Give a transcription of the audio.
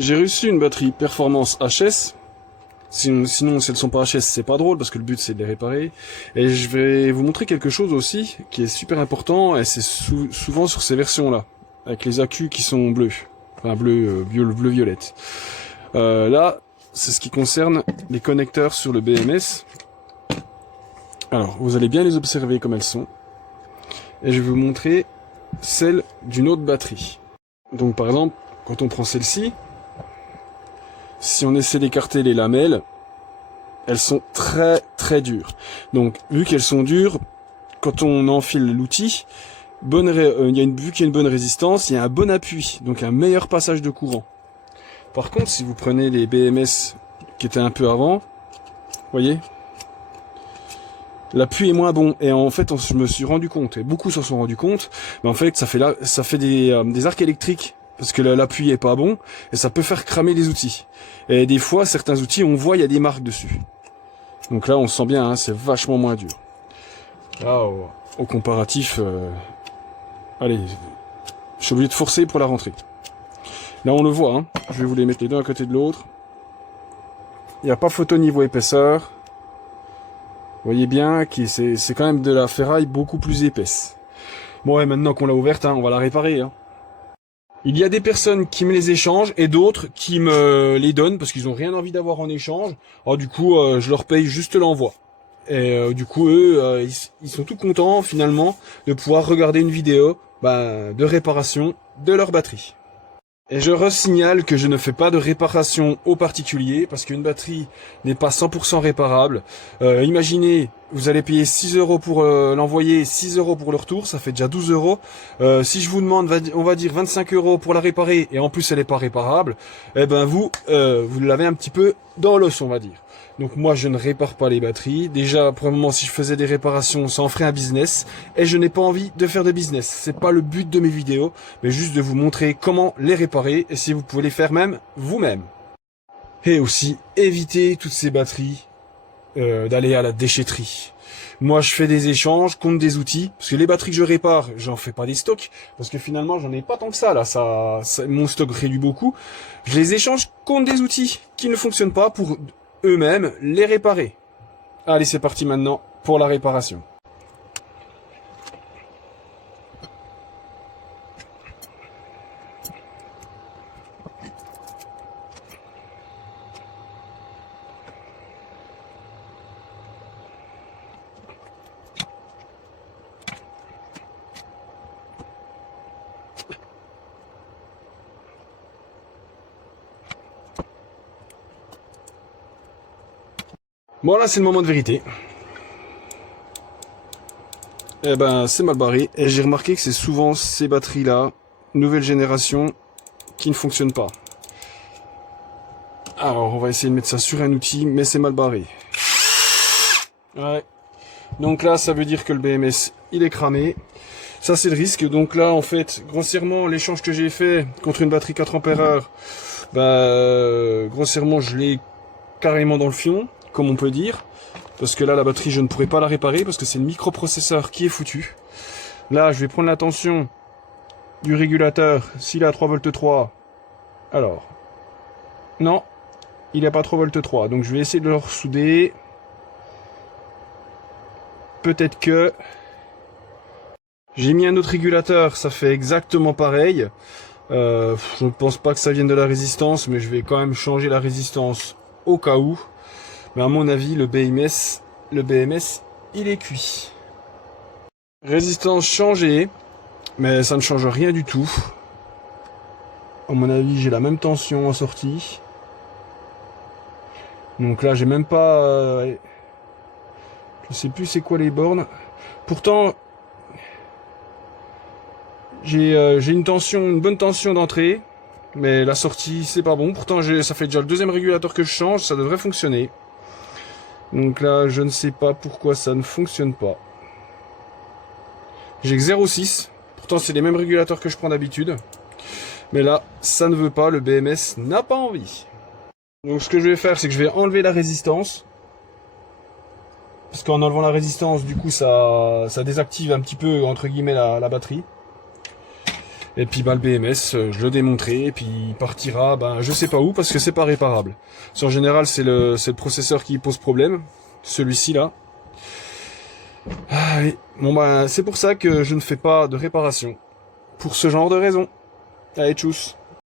J'ai reçu une batterie performance HS. Sinon, si elles ne sont pas HS, c'est pas drôle parce que le but c'est de les réparer. Et je vais vous montrer quelque chose aussi qui est super important et c'est souvent sur ces versions-là, avec les accus qui sont bleus, enfin bleu violette. Là, c'est ce qui concerne les connecteurs sur le BMS. Alors, vous allez bien les observer comme elles sont. Et je vais vous montrer celle d'une autre batterie. Donc par exemple, quand on prend celle-ci, si on essaie d'écarter les lamelles, elles sont très très dures. Donc vu qu'elles sont dures, quand on enfile l'outil, vu qu'il y a une bonne résistance, il y a un bon appui, donc un meilleur passage de courant. Par contre, si vous prenez les BMS qui étaient un peu avant, voyez, l'appui est moins bon. Et en fait, je me suis rendu compte, et beaucoup s'en sont rendus compte, mais en fait, ça fait des arcs électriques. Parce que l'appui est pas bon, et ça peut faire cramer les outils. Et des fois, certains outils, on voit, il y a des marques dessus. Donc là, on sent bien, hein, c'est vachement moins dur. Là, au comparatif, allez, je suis obligé de forcer pour la rentrée. Là, on le voit, hein, je vais vous les mettre les deux à côté de l'autre. Il n'y a pas photo niveau épaisseur. Vous voyez bien que c'est quand même de la ferraille beaucoup plus épaisse. Bon, ouais, maintenant qu'on l'a ouverte, hein, on va la réparer, hein. Il y a des personnes qui me les échangent et d'autres qui me les donnent parce qu'ils ont rien envie d'avoir en échange. Alors du coup, je leur paye juste l'envoi. Et du coup, eux, ils sont tout contents finalement de pouvoir regarder une vidéo de réparation de leur batterie. Et je resignale que je ne fais pas de réparation aux particuliers parce qu'une batterie n'est pas 100% réparable. Imaginez, vous allez payer 6 € pour l'envoyer, 6 € pour le retour, ça fait déjà 12 €. Si je vous demande, on va dire 25 € pour la réparer et en plus elle n'est pas réparable, eh ben vous l'avez un petit peu dans l'os, on va dire. Donc moi je ne répare pas les batteries. Déjà pour le moment si je faisais des réparations ça en ferait un business. Et je n'ai pas envie de faire de business. C'est pas le but de mes vidéos. Mais juste de vous montrer comment les réparer. Et si vous pouvez les faire même vous-même. Et aussi éviter toutes ces batteries d'aller à la déchetterie. Moi je fais des échanges contre des outils. Parce que les batteries que je répare, j'en fais pas des stocks. Parce que finalement j'en ai pas tant que ça là. Mon stock réduit beaucoup. Je les échange contre des outils qui ne fonctionnent pas pour eux-mêmes les réparer. Allez, c'est parti maintenant pour la réparation. Bon, là, c'est le moment de vérité. Eh ben, c'est mal barré. Et j'ai remarqué que c'est souvent ces batteries-là, nouvelle génération, qui ne fonctionnent pas. Alors, on va essayer de mettre ça sur un outil, mais c'est mal barré. Ouais. Donc là, ça veut dire que le BMS, il est cramé. Ça, c'est le risque. Donc là, en fait, grossièrement, l'échange que j'ai fait contre une batterie 4 Ah, grossièrement, je l'ai carrément dans le fion, comme on peut dire. Parce que là, la batterie, je ne pourrais pas la réparer parce que c'est le microprocesseur qui est foutu. Là, je vais prendre la tension du régulateur. S'il est à 3,3 V, alors, non, il n'est pas 3,3 V. Donc, je vais essayer de le ressouder. Peut-être que... J'ai mis un autre régulateur, ça fait exactement pareil. Je ne pense pas que ça vienne de la résistance, mais je vais quand même changer la résistance au cas où. Mais à mon avis, le BMS, il est cuit. Résistance changée, mais ça ne change rien du tout. À mon avis, j'ai la même tension en sortie. Donc là, j'ai même pas... je sais plus c'est quoi les bornes. Pourtant, j'ai une bonne tension d'entrée. Mais la sortie, c'est pas bon. Pourtant, ça fait déjà le deuxième régulateur que je change. Ça devrait fonctionner. Donc là, je ne sais pas pourquoi ça ne fonctionne pas. J'ai que 0,6. Pourtant, c'est les mêmes régulateurs que je prends d'habitude. Mais là, ça ne veut pas. Le BMS n'a pas envie. Donc ce que je vais faire, c'est que je vais enlever la résistance. Parce qu'en enlevant la résistance, du coup, ça désactive un petit peu, entre guillemets, la batterie. Et puis bah, le BMS, je le démonterai, et puis il partira, je sais pas où, parce que c'est pas réparable. En général, c'est le processeur qui pose problème, celui-ci là. Ah, oui. Bon c'est pour ça que je ne fais pas de réparation. Pour ce genre de raison. Allez, tchuss.